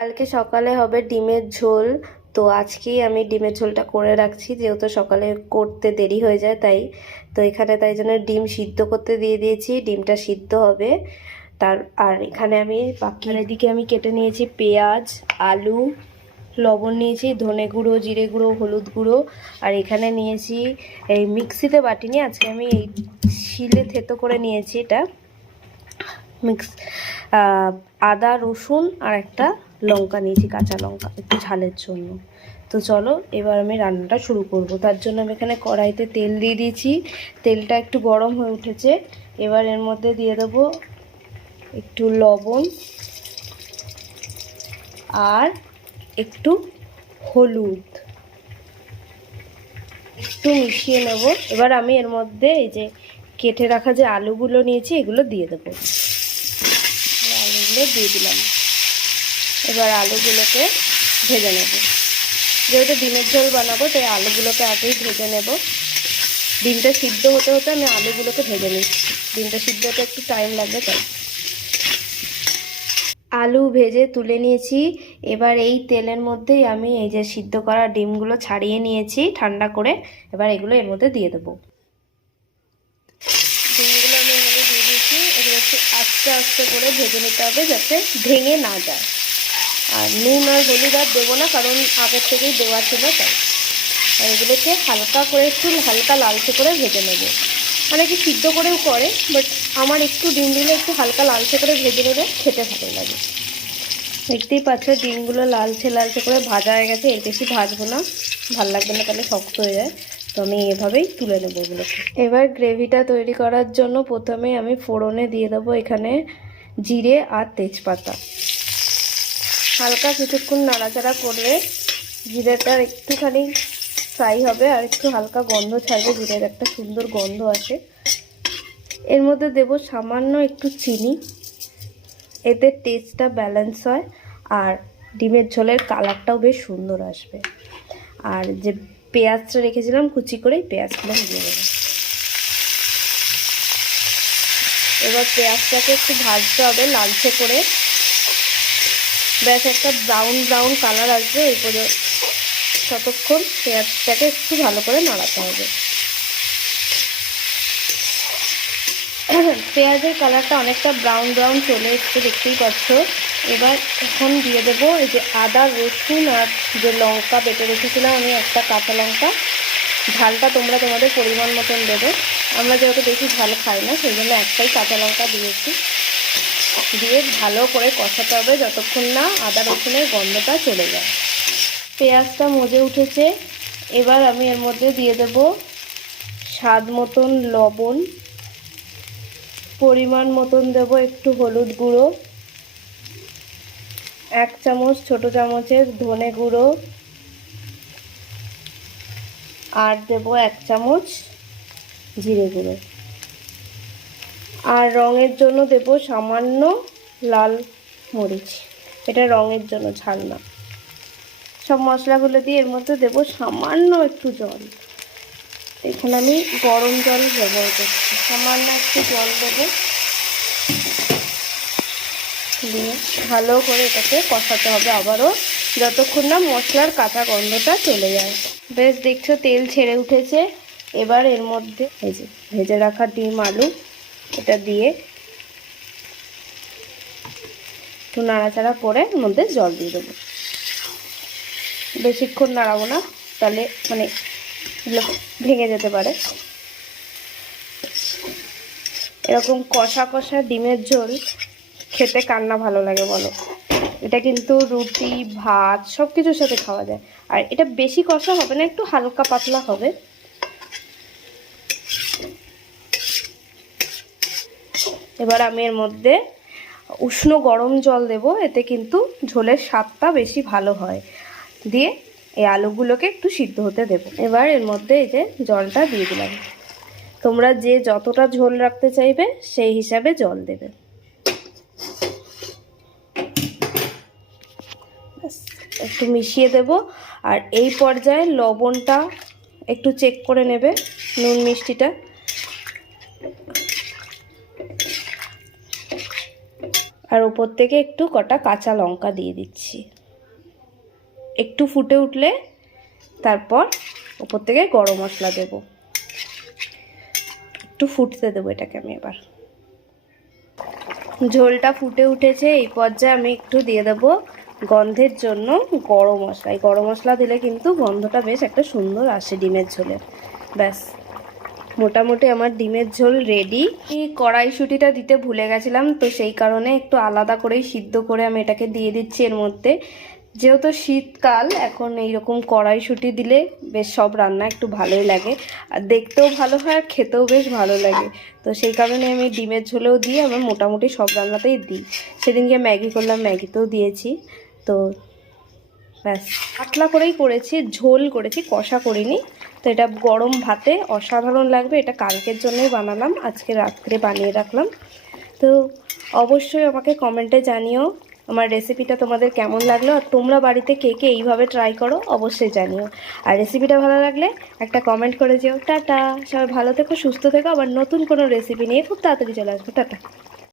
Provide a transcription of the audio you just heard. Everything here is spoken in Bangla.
কালকে সকালে হবে ডিমের ঝোল। তো আজকেই আমি ডিমের ঝোলটা করে রাখছি, যেহেতু সকালে করতে দেরি হয়ে যায় তাই। তো এখানে তাই জন্য ডিম সিদ্ধ করতে দিয়ে দিয়েছি, ডিমটা সিদ্ধ হবে। আর এখানে আমি বাকি এদিকে আমি কেটে নিয়েছি পেঁয়াজ, আলু, লবণ নিয়েছি, ধনে গুঁড়ো, জিরে গুঁড়ো, হলুদ গুঁড়ো। আর এখানে নিয়েছি, এই মিক্সিতে বাটিনি, আজকে আমি এই শিলে থেতো করে নিয়েছি। এটা মিক্স আদা, রসুন আর একটা লঙ্কা নিয়েছি, কাঁচা লঙ্কা, একটু ঝালের জন্য। তো চলো এবার আমি রান্নাটা শুরু করব। তার জন্য আমি এখানে কড়াইতে তেল দিয়ে দিয়েছি, তেলটা একটু গরম হয়ে উঠেছে। এবার এর মধ্যে দিয়ে দেবো একটু লবণ আর একটু হলুদ, একটু মিশিয়ে নেব। এবার আমি এর মধ্যে এই যে কেটে রাখা যে আলুগুলো নিয়েছি এগুলো দিয়ে দেবো। আলুগুলো দিয়ে দিলাম। এবার আলুগুলোকে ভেজে নেব, যেহেতু ডিমের ঝোল বানাবো তাই আলুগুলোকে আগেই ভেজে নেব। ডিমটা সিদ্ধ হতে হতে আমি আলুগুলোকে ভেজে নিচ্ছি, ডিমটা সিদ্ধ হতে একটু টাইম লাগবে তাই। আলু ভেজে তুলে নিয়েছি। এবার এই তেলের মধ্যেই আমি এই যে সিদ্ধ করা ডিমগুলো ছাড়িয়ে নিয়েছি ঠান্ডা করে, এবার এগুলো এর মধ্যে দিয়ে দেবো। ডিমগুলো আমি এর মধ্যে দিয়ে দিয়েছি। এগুলো একটু আস্তে আস্তে করে ভেজে নিতে হবে যাতে ভেঙে না যায়। আর নুন আর হলুদ আর দেবো না, কারণ আগের থেকেই দেওয়া ছিল তাই। আর এগুলোকে হালকা করে একটু হালকা লালচে করে ভেজে নেব। অনেকে সিদ্ধ করেও করে, বাট আমার একটু ডিমগুলো একটু হালকা লালচে করে ভেজে নেবে, খেতে ভালো লাগে। দেখতেই পাচ্ছ ডিমগুলো লালচে লালচে করে ভাজা হয়ে গেছে। এর বেশি ভাজবো না, ভাল লাগবে না, তাহলে শক্ত হয়ে যায়। তো আমি এভাবেই তুলে নেবো এগুলোকে। এবার গ্রেভিটা তৈরি করার জন্য প্রথমে আমি ফোড়নে দিয়ে দেবো এখানে জিরে আর তেজপাতা। হালকা কিছুক্ষণ নাড়াচাড়া করলে জিরেটার একটুখানি ফ্রাই হবে আর একটু হালকা গন্ধ ছাড়বে, জিরের একটা সুন্দর গন্ধ আসে। এর মধ্যে দেব সামান্য একটু চিনি, এতে টেস্টটা ব্যালেন্স হয় আর ডিমের ঝোলের কালারটাও বেশ সুন্দর আসবে। আর যে পেঁয়াজটা রেখেছিলাম কুচি করে, পেঁয়াজগুলো দিয়ে দেবো। এবার পেঁয়াজটাকে একটু ভাজতে হবে লালচে করে, ব্যাস একটা ব্রাউন ব্রাউন কালার আসবে এই পর্যন্ত, ততক্ষণ পেঁয়াজটাকে একটু ভালো করে নাড়াতে হবে। পেঁয়াজের কালারটা অনেকটা ব্রাউন ব্রাউন চলে এসছে, দেখতেই পাচ্ছ। এবার এখন দিয়ে দেবো এই যে আদা, রসুন আর যে লঙ্কা বেটে রেখেছিলাম আমি, একটা কাঁচা লঙ্কা। ঝালটা তোমরা তোমাদের পরিমাণ মতন দেবে, আমরা যেহেতু বেশি ঝাল খাই না সেই জন্য একটাই কাঁচা লঙ্কা দিয়েছি। দিয়ে ভালো করে কষাতে হবে যতক্ষণ না আদা রসুনের গন্ধটা চলে যায়। পেঁয়াজটা মজে উঠেছে, এবার আমি এর মধ্যে দিয়ে দেব স্বাদ মতন লবণ, পরিমাণ মতন দেব একটু হলুদ গুঁড়ো, 1 চামচ ছোট চামচের ধনে গুঁড়ো, আর দেব 1 চামচ জিরে গুঁড়ো। আর রঙের জন্য দেব সামান্য লাল মরিচ, এটা রঙের জন্য, ঝাল না। সব মশলাগুলো দিয়ে এর মধ্যে দেব সামান্য একটু জল। এখানে আমি গরম জল ব্যবহার করছি, সামান্য একটু জল দেবো। দিয়ে ভালো করে এটাকে কষাতে হবে আবারও, যতক্ষণ না মশলার কাঁচা গন্ধটা চলে যায়। বেশ দেখছো তেল ছেড়ে উঠেছে। এবার এর মধ্যে এই যে ভেজে রাখা ডিম, আলু, এটা দিয়ে একটু নাড়াচাড়া করে এর মধ্যে জল দিয়ে দেবো। বেশিক্ষণ নাড়াবো না, তাহলে মানে ভেঙে যেতে পারে। এরকম কষা কষা ডিমের ঝোল খেতে কার না ভালো লাগে বলো। এটা কিন্তু রুটি, ভাত সব কিছুর সাথে খাওয়া যায়। আর এটা বেশি কষা হবে না, একটু হালকা পাতলা হবে। এবার আমি এর মধ্যে উষ্ণ গরম জল দেব, এতে কিন্তু ঝোলের স্বাদটা বেশি ভালো হয়। দিয়ে এই আলুগুলোকে একটু সিদ্ধ হতে দেব। এবার এর মধ্যে এই যে জলটা দিয়ে দিলাম। তোমরা যে যতটা ঝোল রাখতে চাইবে সেই হিসাবে জল দেবে। একটু মিশিয়ে দেব। আর এই পর্যায়ে লবণটা একটু চেক করে নেবে, নুন মিষ্টিটা। আর ওপর থেকে একটু কটা কাঁচা লঙ্কা দিয়ে দিচ্ছি। একটু ফুটে উঠলে তারপর ওপর থেকে গরম মশলা দেব। একটু ফুটতে দেবো এটাকে আমি এবার। ঝোলটা ফুটে উঠেছে, এই পর্যায়ে আমি একটু দিয়ে দেবো গন্ধের জন্য গরম মশলা। এই গরম মশলা দিলে কিন্তু গন্ধটা বেশ একটা সুন্দর আসে ডিমের ঝোলে। ব্যাস, মোটামুটি আমার ডিমের ঝোল রেডি। এই কড়াইশুঁটিটা দিতে ভুলে গেছিলাম, তো সেই কারণে একটু আলাদা করেই সিদ্ধ করে আমি এটাকে দিয়ে দিচ্ছি এর মধ্যে। যেহেতু শীতকাল, এখন এইরকম কড়াইশুঁটি দিলে বেশ সব রান্না একটু ভালোই লাগে, আর দেখতেও ভালো হয় আর খেতেও বেশ ভালো লাগে। তো সেই কারণে আমি ডিমের ঝোলেও দিই, আমার মোটামুটি সব রান্নাতেই দিই। সেদিনকে ম্যাগি করলাম, ম্যাগিতেও দিয়েছি। তো ব্যাস, পাতলা করেই করেছি, ঝোল করেছি, কষা করিনি। তো এটা গরম ভাতে অসাধারণ লাগবে। এটা কালকের জন্যই বানালাম, আজকে রাত্রে বানিয়ে রাখলাম। তো অবশ্যই আমাকে কমেন্টে জানিও আমার রেসিপিটা তোমাদের কেমন লাগলো, আর তোমরা বাড়িতে কে কে এইভাবে ট্রাই করো অবশ্যই জানিও। আর রেসিপিটা ভালো লাগলে একটা কমেন্ট করে যেও। টাটা, সবাই ভালো থেকো, সুস্থ থেকো। আবার নতুন কোনো রেসিপি নিয়ে খুব তাড়াতাড়ি চলে আসবো। টাটা।